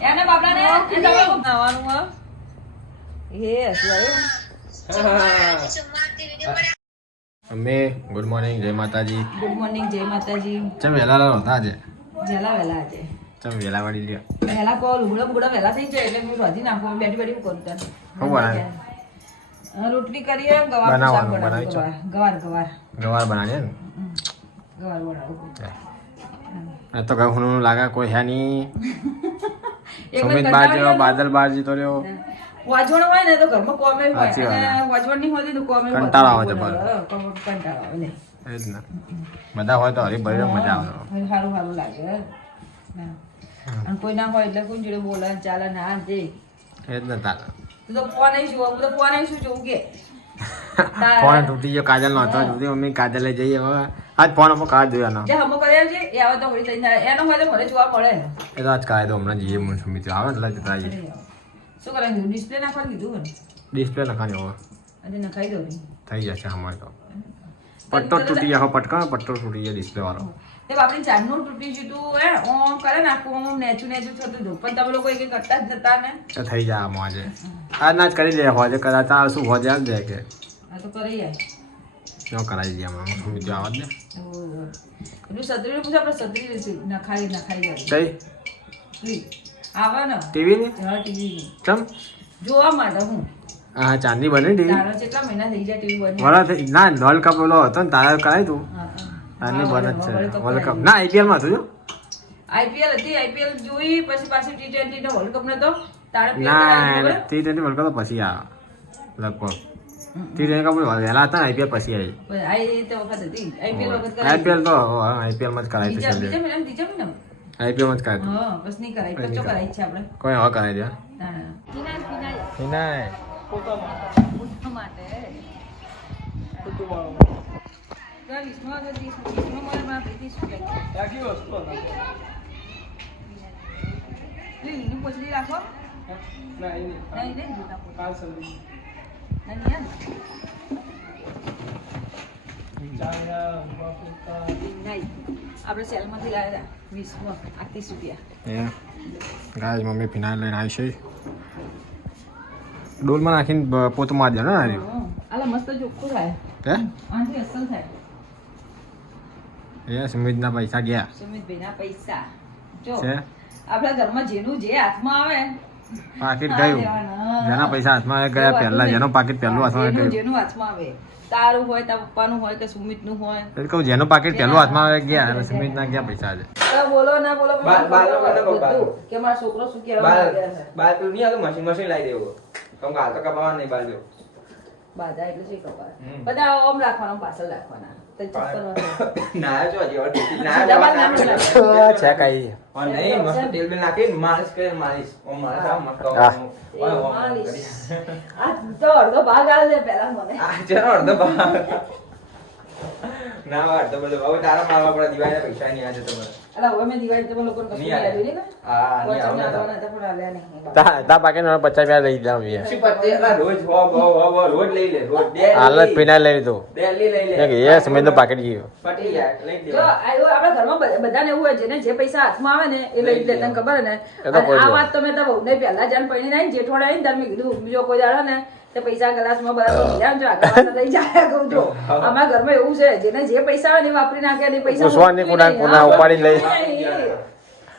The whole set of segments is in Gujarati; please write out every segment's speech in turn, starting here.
હા, એ તમે કોક નાવાનું હો? એ હસુ આવ્યું. અમે ગુડ મોર્નિંગ જય માતાજી ગુડ મોર્નિંગ જય માતાજી ચમ વહેલા નહોતા આજે જલા વેલા આજે ચમ વેલા વાળી લ્યો વેલા કહો લુગડા બુગડા વેલા થઈ જાય એટલે હું રોજી નાખું બેઠી બેઠી હું કરું તાર શું બનાવ્યું? અ, રોટલી કરીએ ગવાર બનાવવાનું, બનાવી છો? ગવાર ગવાર. ગવાર બનાવીએ ને? ગવાર બનાવું તો કઈ હું લાગે કોઈ હે નહીં. સુમિત બાર જેવો બાદલ બાર જીતો રહ્યો. વાજવણ હોય ને તો ઘરમાં કોમે હોય. વાજવણ નહીં હોય તો કોમે. કંટાળો આવે છે પણ. કંટાળો આવે ને એ જ ને. બધા હોય તો હરી ભરી મજા આવે. સારું સારું લાગે અને કોઈ ના હોય એટલે કોઈ જોડે બોલે ચાલે ના તે એ જ ને તાર. તું તો ફોન નહીં હું તો ફોન શું જોવું કે? ફોન તૂટી ગયો કાજલ નો હતો તૂટી મમ્મી કાજલ લઈ જઈએ હવે આજ ફોન આપણો કાજ જોયો જે હમો કર્યો છે એ આવે તો વળી તઈને એનો હોય તો મને જોવા મળે એ તો આજ કાય તો હમણાં જઈએ મને સુમિત આવે એટલે જતા જઈએ શું કરે ડિસ્પ્લે નાખવાનું કીધું ને ડિસ્પ્લે નખાની હવે. આજે નખાઈ દઉં. થઈ જશે અમારે તો. પટ્ટો તૂટી ગયો પટકા પટ્ટો તૂટી ગયો ડિસ્પ્લે વાળો તે બાપડી ચાંદનું તૂટી ગયું તું હે ઓમ કરે ને આખું ઓમ નેચું નેચું થતું હતું. પણ તમે લોકો એક કરતા જ જતા ને? તો થઈ જાય આમ આજે આ ના જ કરી દે હોજે આ શું હોજે આજ જાય કે. આ તો કરી જાય શું કરાવી દઈએ હમણાં સુમિત જો આવવા જ દે એટલું સત્રી પૂછે આપણે સત્રી લઈશું નખાઈ નખાઈ જાય. કઈ? લી. આવે ને? ટીવી ની? હા ટીવી ચમ? જોવા માટે હું. હા ચાંદી બની ટીવી? કેટલા મહિના થઈ ગયા ટીવી બની ના વર્લ્ડ કપ ઓલો હતો ને તારા કરાય તું. હા, હા, બન જ છે. વર્લ્ડ કપ ના આઈપીએલમાં હતું જો આઈપીએલ હતી આઈપીએલ જોઈ પછી પાછી ટી ટ્વેન્ટી નો વર્લ્ડ કપ નતો. ના ટી ટ્વેન્ટી વર્લ્ડ કપ પછી આ લગભગ. ટી ટ્વેન્ટી કપ વહેલા હતા આઈપીએલ પછી આવી. આઈપીએલ વખત કરાવી આઈપીએલ તો આઈપીએલમાં જ કરાય છે આઈપીએલમાં જ કરાય હા બસ નહીં કરાય કચ્ચો કરાય છે આપણે. કોઈ હવે કરાય દે ના ના ફિનાઇલ ફિનાઇલ નહીં ઉઠવા માટે. લીલું પોચડી રાખો નહીં. નહીં. આપણે સેલમાંથી લાવ્યા હતા વીસમાં આ ત્રીસ રૂપિયા ગાય મમ્મી ફિનાઇલ લઈને આવી છે. ડોલમાં નાખીને પોતું મારી દે ને આર્યું. આલા મસ્ત ચોખ્ખું થાય. હે? આનાથી અસલ થાય. એ સુમિતના પૈસા ગયા. સુમિતભાઈના પૈસા. જો છે? આપણા ઘરમાં જેનું જે હાથમાં આવે પાકીટ ગયું. જેના પૈસા હાથમાં આવે ગયા પહેલા જેનો પાકીટ પહેલું હાથમાં આવે જેનું ગયું જેનું હાથમાં આવે. તારું હોય તારા પપ્પાનું હોય કે સુમિતનું હોય. એટલે કહું જેનું પાકીટ પહેલું હાથમાં આવે ગયા. અને સુમિતના ગયા. પૈસા આજે બોલો ના બોલો કે મારો છોકરો શું કહેવા બાલ છે? બાર પેલું નહીં આવતું? મશીન મશીન લાવી દેવું. કમ કે હાલ તો કપાવા નહીં બાર જો બાધા એટલે શું ખબર બધા ઓમ રાખવાના પાછળ રાખવાના. તો ચપ્પલ વાળા. નાયા છો હજી હવે ડૂટી ડબલ નાયા નામ છો. લાગે. છે કઈ નહીં મસ્ત તેલ બેલ નાખીને માલિશ કરે માલિશ ઓમ માલિશ આમ મસ્ત ઓમ, હા. ઓમ, એ ઓમ, ઓમ માલિશ. કરી. આ તો બધું. ના હવે તારા મારવા પડે દિવાળીના પૈસા નહીં આજે તમારે ને? હાલત લઈ લીધું એ પાકીટ ગયું. પટી જાય લઈ જો દેવાનું. આ એવું આપણા ઘરમાં બધાને એવું હોય જેને જે પૈસા હાથમાં આવે ને એ લઈ લે તને ખબર ને? આ વાત તો મેં તો બહુને પહેલા જાણ પડી નહીં જેઠવાડે આવીને કીધું બીજો કોઈ દાડો ને તે પૈસા ગ્લાસમાં બરાબર ભર્યા જો આગળ લઈ જાય કહું જો. અમારા ઘરમાં એવું છે જેને જે પૈસા આવે ને વાપરી નાખે ને પૈસા પૂછવાની કોના- કોના ઉપાડી લઈ.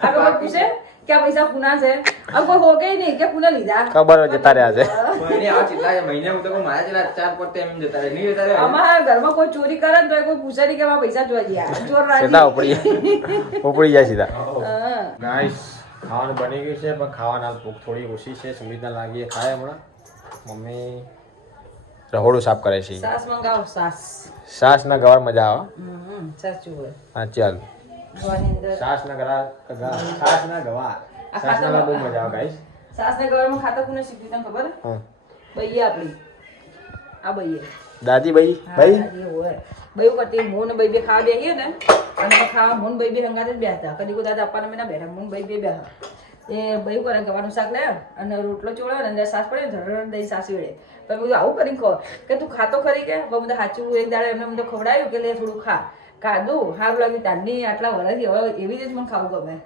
આ પૂછે કે પૈસા કુના છે. આમ કોઈ હોકે નહીં કે કુને લીધા. ખબર જતા રહ્યા છે. મહિને આ ચિલ્લા મહિને હું તો મારા ચિલ્લા ચાર પોતે એમ જતા રહે નહીં જતા રહે અમારા ઘરમાં કોઈ ચોરી કરે ને તો કોઈ પૂછે નહીં કે મારા પૈસા જોવા ગયા. ચોર સીધા ઉપડી ઉપડી જાય સીધા. ગાઈસ ખાવાનું બની ગયું છે પણ ખાવાના ભૂખ થોડી ઓછી છે સુમિતના લાગી ખાય હમણાં? મમ્મી રહોડું સાફ કરે છે. સાસ મંગાવો સાસ. સાસ ના ગવાર મજા આવે. હમ સાચું હોય. હા ચાલ. સાસ ના ગવાર સાસ ના ગવાર. સાસ ના બહુ મજા આવે ગાઈસ સાસ ને ગવારમાં ખાતા કોને શીખ્યું તમને ખબર? હે? બઈએ આપણી. આ બઈએ. દાદી ભાઈ હા, ભાઈ બૈયું કરતી મોન ને બઈ બે ખાવા બેહીએ ને અને ખાવા મોન બઈ બે હંગાતે જ બેહતા. કદી કોઈ દાદા આપવાના મેં ના બેઠા મોન બઈ બે બેહા. એ ભાઈ કરે ગવાનું શાક લે અને રોટલો ચોળે અને અંદર સાસ પડે ધરણ દહીં સાસ વેડે પણ બધું આવું કરીને ખો. કે તું ખાતો ખરી કે? બહુ બધું સાચું એક દાડે એમને બધું ખવડાવ્યું કે લે થોડું ખા. ખાધું સારું લાગ્યું તારની આટલા વર્ષથી હવે એવી રીતે જ મને ખાવું ગમે.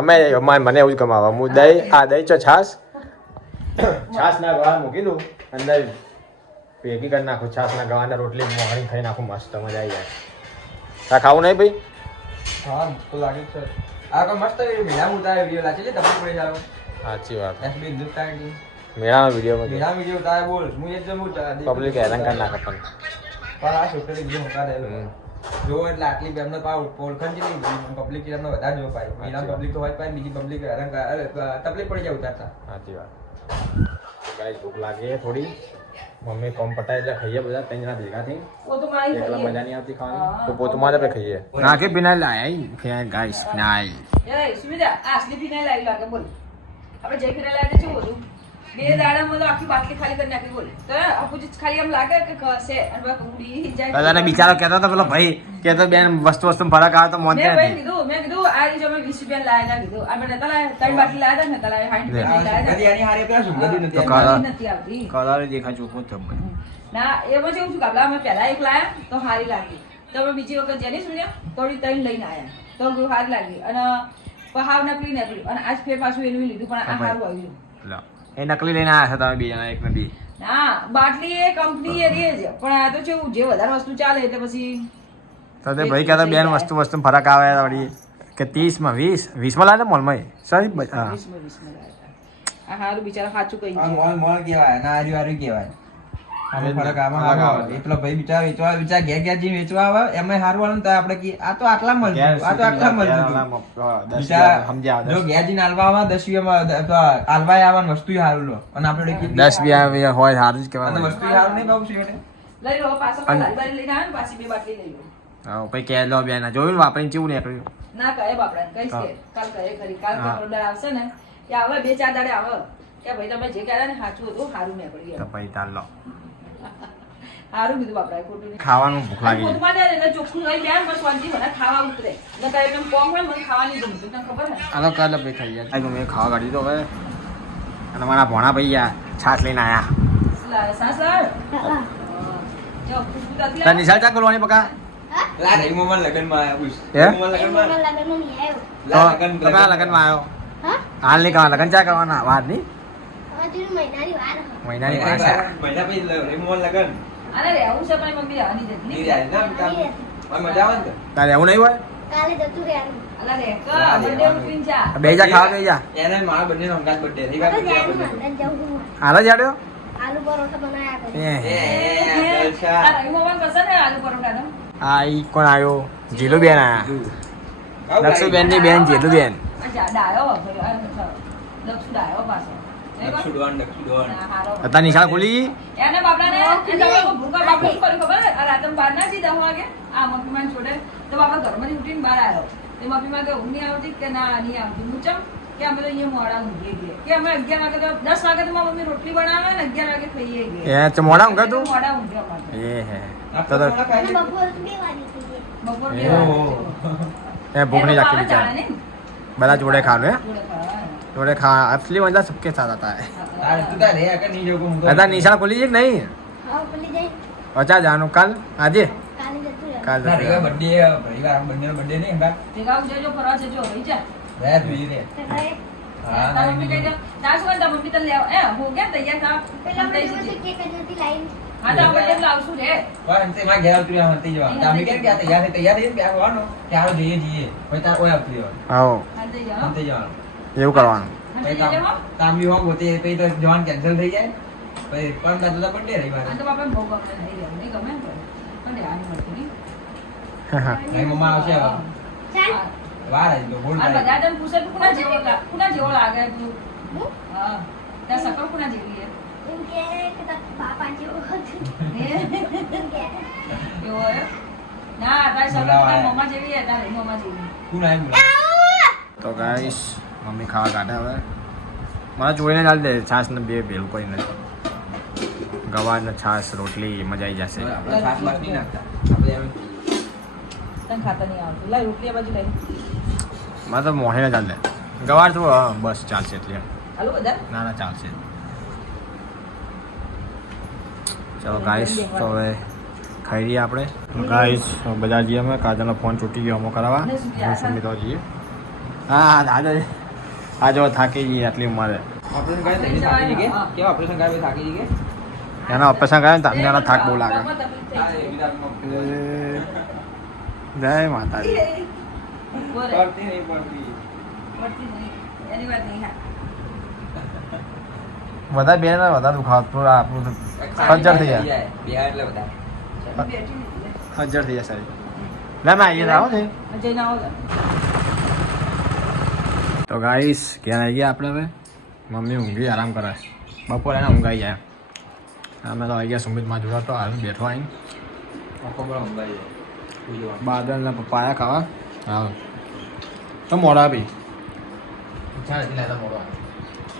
અમે અમારે મને એવું જ ગમાવા. હું દહીં આ દહીં છો છાશ? છાશ ના ગવા મૂકી દઉં. અંદર ભેગી કરી નાખું છાસ ના ગવાના રોટલી મોહણી ખાઈ નાખું મસ્ત મજા આવી જાય. તા ખાવું નહીં ભાઈ? હા તો લાગે છે. આ કોઈ મસ્ત મેળા ઉતારે વીડિયો લાગે છે. તમને પડી જાવ સાચી વાત. એસબી વીડિયો મેળા વીડિયો ઉતારે બોલ. હું એ જ જમું છું. પબ્લિક હેરાન કરી નાખે પણ. પણ આ છોકરી એકદમ મૂકા જો એટલે આટલી એમને પાવ ઓળખાણ નહીં. પબ્લિક એમને વધારે જો પાય મેળા પબ્લિક તો હોય પાય બીજી પબ્લિક હેરાન તકલીફ પડી જાય ઉતારતા. સાચી વાત. ગાઈસ ભૂખ લાગે થોડી. મમ્મી કોમ પટાય એટલે ખાઈએ બધા ત્રણ જણા ભેગા થઈ ઓ તો મારી એકલા. મજા નહીં આવતી ખાવાની. તો પોતું મારે આપણે ખાઈએ. નાખી ફિનાઇલ લાયા. ગાઈસ ફિનાઇલ. એ સુવિધા આ અસલી ફિનાઇલ આવી લાગે બોલ. આપણે જઈ ફિનાઇલ લાગે છે બધું બે દાડામાં તો આખી બાટલી ખાલી કરી નાખી બોલ તો આપું ખાલી એમ લાગે કે કસે અને કુડી જાય દાદાને બિચારો કહેતો તો પેલો ભાઈ કહેતો બેન વસ્તુ વસ્તુ ફરક આવે તો મેં ભાઈ કીધું મેં કીધું આ રીતે અમે 20 રૂપિયા લાયા ના કીધું અમે નતા લાયા ત્રણ બાટલી લાયા હતા ને નતા લાયા સાઠ રૂપિયાની લાયા કદી આની હારે પેલા સુગંધી હતા. નથી નથી આવતી કલર દેખાય ચોખ્ખો જ છે ના એમાં એવું છું કાબલા અમે પહેલા એક લાયા તો હારી લાગી તો અમે બીજી વખત જેની સુન્યા થોડી ત્રણ લઈને આયા તો બહુ હાર લાગી અને પહાવ નકલી નકલી અને આજ ફેર પાછું એનું લીધું પણ આ સારું આવ્યું લો એ નકલી લઈને આવ્યા હતા તમે બે જણા એક ને બે. ના બાટલી એ કંપની એ રહે છે. પણ આ તો કેવું જે વધારે વસ્તુ ચાલે એટલે પછી તો ભાઈ કહેતા બેન વસ્તુ વસ્તુ ફરક આવે વળી કે ત્રીસમાં વીસ વીસમાં લાવે મોલમાં સોરી હા. વીસમાં વીસમાં લાયા હતા. આ હારું બિચારા સાચું કહી મોલ મોલ કહેવાય ના હારી હારું કહેવાય. ફરક આમાં આવે. આવે. ભાઈ બિચારા વેચવા બિચારા ઘેર ઘેર જઈને વેચવા આવે એમાં હારવાનું તો આપણે આ તો આટલા મળતું આ તો આટલા મળતું બિચારા જો ઘેર જઈને હાલવા આવે દસ આવવાનું વસ્તુ હારું લો. અને આપણે દસ હોય સારું જ કહેવાય વસ્તુ હારું નહીં બાબુ શેઠે? લઈ લો પાછો અને- લારી બારી લઈને આવે પાછી બે બાટલી લઈ લો. હા પછી કહે લો બેન જોયું ને વાપરીને કેવું નીકળ્યું? ના કહે બાપડા કહીશ કે કાલ કહે ખરી કાલ હા. આવશે ને કે આવે બે ચાર દાડે આવે. કે ભાઈ તમે જે કહેતા ને સાચું હતું સારું મેં પડી તો પછી તાર લો. સારું કીધું બાપડા ખોટું નહીં. ખાવાનું ભૂખ લાગી. ખોટમાં માં દે એટલે ચોખ્ખું લઈ બે બસ શાંતિ મને ખાવા ઉતરે. ને કાંઈ એકદમ કોમ હોય મને ખાવાની ગમતું તને ખબર ને આ તો કાલે ભાઈ ખાઈ ગયા. મેં ખાવા કાઢી તો હવે. અને મારા ભોણા ભાઈ ગયા છાશ લઈને આયા. સાસર? નિશાળ ચા કરવાની બકા લા નહીં મોમાં લગનમાં આયા પૂછ. હે? મોમાં લગનમાં એમાં આયા? લગ્નમાં નહીં આવ્યો. લગન- તો આવ્યો. હાલ નહીં કરવા લગન ચા કરવાના વાત નહીં? મહિનાની છે મહિના પછી લ- લગન. અરે રહેવું છે પણ મમ્મી રહેવાની જતી નહીં નહીં ના, કામ. મજા આવે ને તારે એવું નહીં હોય? કાલે જતું રહેવાનું. બે જા ખાવા બે જા. એને મારા. હાલ જ આડ્યો આલુ પરોઠા કરે. એ એ, આ જલસા. રવિમાં પસંદ હે આલુ પરોઠા તો આ ઈ કોણ આવ્યો? જીલુબેન આયા આવું લક્ષુબેનની બેન જીલુબેન. બેન ડાયો લક્ષુ ડાયો પાછો. હતા નિશાળ ખુલી? એને બાપડાને ભૂખા બાપડે શું કર્યું ખબર? આ રાતે બાર ના જી દહ વાગે આ મમ્મીમાન છોડે તો બાપા ઘરમાંથી ઉઠીને બહાર આવ્યો. તે મમ્મીમાં કે ઊંઘ નહીં આવતી કે ના નહીં આવતી? હું ચમ કે અમે તો અહીંયા મોડા ઊંઘીએ ગયા કે અમે અગિયાર વાગે તો દસ વાગે તો મારી મમ્મી રોટલી બનાવે ને અગિયાર વાગે ખાઈએ ગયા એ તો મોડા ઊંઘે તું? મોડા ઊંઘ્યા અમારે. એ હે. તો. બપોરે તો બે વાગે. બપોર બે વાગે એ ભૂખ નહીં લાગતી બિચારા? બધા જોડે ખાવાનું હે? જોડે खा असली मजा सबके साथ आता સાથ આતા निशा खुली जी नहीं अच्छा जानो कल आज કાલ રવિવાર birthday, રવિવાર બંનેનો નહીં હંગાત. ભેગા ઉજવજો, ફરવા જજો, રહી જા. રે, જોઈએ રે. હા, તારી મમ્મી કહી દે, તાર શું મમ્મી તને લેવા- એ, હું ક્યાં તૈયાર થા? પેલા કેક હા, તો આપણે લાવશું રે. હંતી કે તૈયાર થઈ- તૈયાર આવવાનું, કે જઈએ, જઈએ. તાર ઓય આવતું. આવો. હંતી જવાનું. એવું કરવાનું કામ હો. તાંબી હોક હોતી, પછી તો જવાનું કેન્સલ થઈ જાય. પછી પણ દાદા તો birthday રહી વાત તો આપણે બહુ ગમે, નહીં ગમે પણ તો. પણ રહેવાનું મળતું નહીં. મમ્મા આવશે ચાલ. હા. વાર આવી તો ભૂલ બધા તને પૂછે તું કોના જેવો કોના જેવો લાગે તું? હા. ત્યાં શકલ કોના જેવી છે? એમ કે કે તાર બાપા જેવો હતો. હે? એમ કે. એવો ના, તારી શકલ બોલાવા તારી આયા. મમ્મા જેવી છે, તારી મમ્મા જેવી. કોણ આવ્યું તો ગાઈસ મમ્મી ખાવા કાઢે હવે. મને જોઈને ચાલ દે છાશ ને બે ભેલું કરીને. ગવાર ને છાશ રોટલી મજા આવી જશે. મારે તો મોહે ચાલ દે. ગવાર તો હા, બસ ચાલશે એટલે ના ના ચાલશે. ચલો ગાઈસ તો હવે ખાઈ રહીએ આપણે. ગાઈસ બધા જઈએ અમે. કાજલનો ફોન તૂટી ગયો અમો કરાવવા. સુમિતો જઈએ હા દાદા આ જો થાકી જઈએ આટલી ઉંમરે. એની ઓપરેશન કરે તો એના ઓપરેશન કરે ને તો અમને થાક બહુ લાગે. જય માતાજી. બધા પડતી નહીં પડતી. પડતી નહીં. એની વાત નહીં હા. વધારે બે ને વધારે દુખાવતું આપણું તો ખજ્જર થઈ જાય. ખજ્જર થઈ જાય સાહેબ ના ના અહીંયા આવો ને. જઈને આવો તો. ગાઈસ ક્યાં આવી ગયા આપણે હવે? મમ્મી ઊંઘી આરામ કરે. બપોરે એને ઊંઘાઈ જાય. અમે તો આવી ગયા સુમિતમાં જોડા તો હાલ બેઠો આવીને. બળ ઊંઘાઈ જાય. બાદલના પપ્પા આયા ખાવા? હા. તો મોડા બી.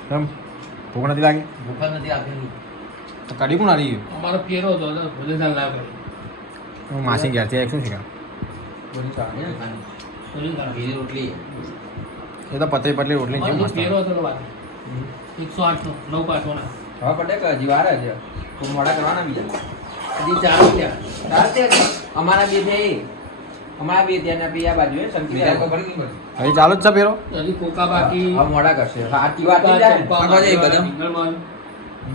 કેમ? ભૂખ નથી લાગી? ભૂખ નથી આવતી તો કઢી કોણ આવી અમારો પેરો હતો હું માસી ઘેરથી આવી શું શીખા. બધી ખાવાની ને ખાવાની. ભોજન લાવ ઘીની રોટલી. એ તો પતરી પતલી રોટલી જેમ અમારો મસ્ત પેરો હતો એકસો આઠ નો નવ પાછો ના હા પડે કે હજી વાર જ છે. તો મોડા કરવાના બીજા. હજી ચાર રૂપિયા ચાર જ. અમારા બે છે અમારા બે ત્યાંના બે આ બાજુ હે, આ ખબર નહીં પડતી. હજી ચાલુ જ છે પેલો હજી કોકા બાકી. હા મોડા કરશે. હવે આરતી વારતી જાય. આગળ જાય બધા.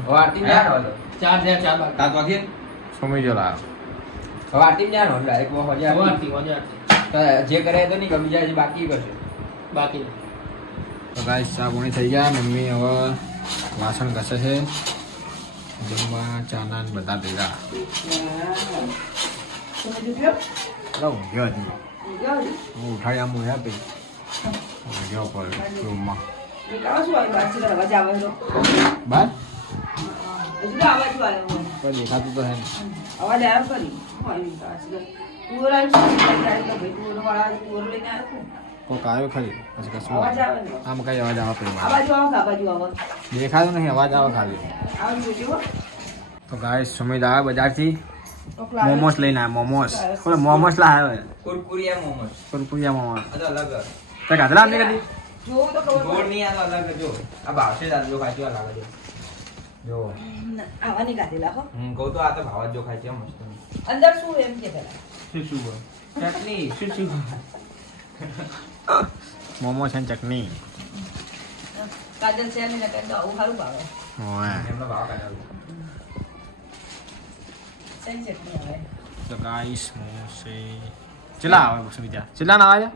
હવે આરતી જાય. ચાર જાય ચાર બાકી. સાત વાગે સમય જો લા હવે આરતી જાય ડાયરેક્ટ હવે જાય જે કરે તો નહીં ગમી જાય બાકી કરશે. બાકી. તો ગાઈસ ચા પોણી થઈ ગયા. મમ્મી હવે વાસણ ઘસે છે. જમવા ચાના બધા ભેગા? ઊંઘ્યો જ નહીં. જોયો હું ઉઠાડી આમ ઊંઘ્યા પર રૂમમાં. બાર? હજુ તો દેખાતું હે અવાજ આવ્યો ભાઈ લઈને આવ્યો. કોક આવ્યો ખરી પછી કશું આવે. આવે. આમ કઈ અવાજ આવે આવો આવો? દેખાતું નહીં અવાજ આવે ખાલી. તો ગાય સુમિત આવે બજારથી. મોમોસ લઈને આવ્યા મોમોસ. બોલે મોમોસ લાવ્યો? કુરકુરિયા મોમોસ. કુરકુરિયા મોમોસ. અલગ તે ખાધેલા અમને કદી જો તો ખબર ગોળ પડે. નહીં આ અલગ જો. આ ભાવશે જ આ જો ખાઈ આ લાગે જો. ના, આવા નહીં હો. હું કહું તો આ તો ભાવ જ જો ખાય છે મસ્ત. અંદર શું એમ કે પેલા? શું શું ચટણી. શું શું મોમોસ અને ચટણી. કાજલ છે ને તો આવું સારું ભાવે. ઓય એમનો ભાવ કાઢાવો શેની ચટણી આવે? તો ગાઈસ મોમોસ છે ચેલા આવે સુમિત ચેલા ના આવે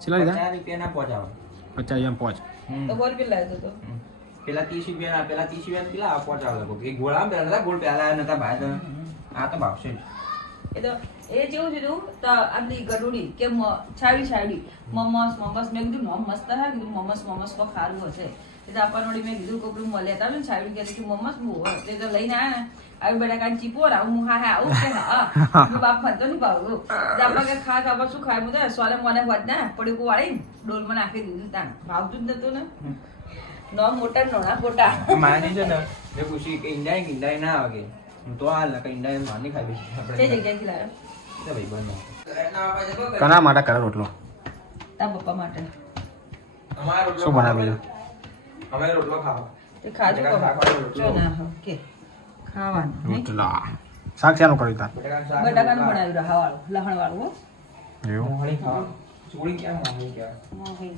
ચેલા લીધા? પચાસ રૂપિયાના પહોંચાવો પચાસ એમ પહોંચ તો બોલ બી લાવ્યો તો. પેલા ત્રીસ રૂપિયાના પેલા ત્રીસ રૂપિયા પેલા પહોંચાવો લગભગ. એક ગોળ પેલા ગોળ પેલા નતા ભાઈ તો. આ તો ભાવશે એ તો એ જેવું કીધું તો આપણી ગડુડી કે છાવી છાવડી મમસ મમસ મેં કીધું મમ મસ્ત હા કીધું મમસ મમસ તો સારું હશે. એટલે આપણને મેં કીધું કોકડું મળે હતા ને છાવડી કે કે મમસ બહુ તે તો લઈને આવ્યા ને આવી બટાકા ચીપો આવું હું હા હા આવું કે હા. હું બાપ ફરતો નહીં ભાવતું તો આપણે કે ખા ખબર શું ખાય બધા સોલે મને હોત ને પડી વાળી ડોલમાં નાખી દીધું તાણ. ભાવતું જ નતું ને. નો મોટા નોણા ખોટા માની છે ને એ પૂછ્યું કે ઈંડા ઈંડા ના કે હું તો આ નકર ઈંડા જગ્યાએથી લાવ્યો? ભાઈ બંધ કના માટે કરે રોટલો? તા પપ્પા માટે. શું બનાવ્યું? ખાવો. અમે રોટલો ખાવો. તે ખાજો બટાકાનું શાક જો ના હા, કે ખાવાનું રોટલા. શાક શાનું કર્યું તાર? બટાકાનું શાક, બટાકાનું રોટલા. બનાવ્યું રહાવાળું એવું? ચોળી ક્યાં મોહણી કહેવાય?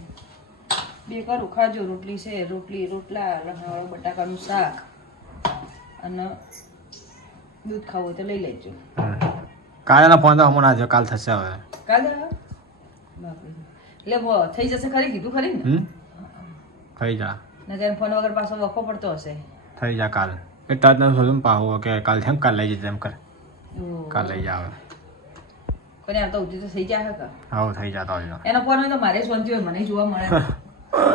બે કરું ખાજો રોટલી છે રોટલી રોટલા લહણવાળું બટાકાનું શાક અને દૂધ ખાવું તો લઈ લેજો. કાલે ફોન તો હમણાં ના કાલ થશે હવે. કાલે? એટલે થઈ જશે ખરી? કીધું ખરી ને? થઈ જા. નગર ફોન વગર પાછો વખો પડતો હશે. થઈ જા કાલ. એ ટચ નથી પાહો કે કાલ થેમ કાલ લઈ જજે એમ કર. કાલ લઈ જાવ હવે. આમ તો ઉઠી તો થઈ જાય કા? હા થઈ જતો હોય એનો ફોન હોય તો મારે શાંતિ હોય મને જોવા મળે.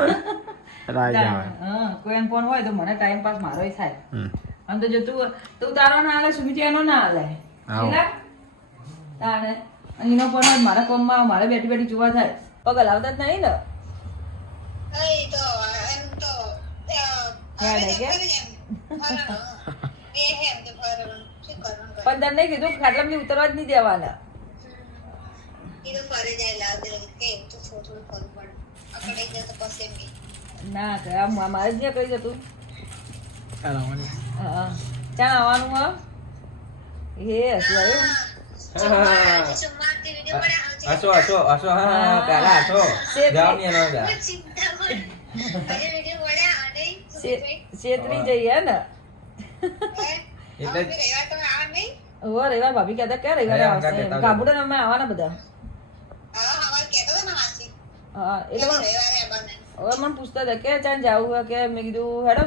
રાઈ જાવ. હા કોઈ એનો ફોન હોય તો મને ટાઈમ પાસ મારો થાય. આમ તો જો તું તું તારો ના હાલે સુમિત એનો ના હાલે. એટલે? તાણે. અને એનો મારા કોમમાં મારે બેઠી બેઠી જોવા થાય. પગ લાવતા જ નહીં ને? પણ તને નહીં કીધું ખાટલામાં ઉતરવા જ નહીં દેવાના. ના કે આ મા- મારે જ કહી જતું. ક્યાં આવવાનું હા હે હસુ આવ્યું. હસો હસો હસો હા પેલા હસો. જવાબ નહીં સુમિતભાઈ. શેતરી જઈએ ને? એટલે? ઓ રવિવાર ભાભી કહેતા ક્યાં રવિવારે આવશે. કાબુડા અમે આવવાના બધા હા, એટલે મને- પૂછતા હતા કે ચાલ જાવું કે મેં કીધું હેડો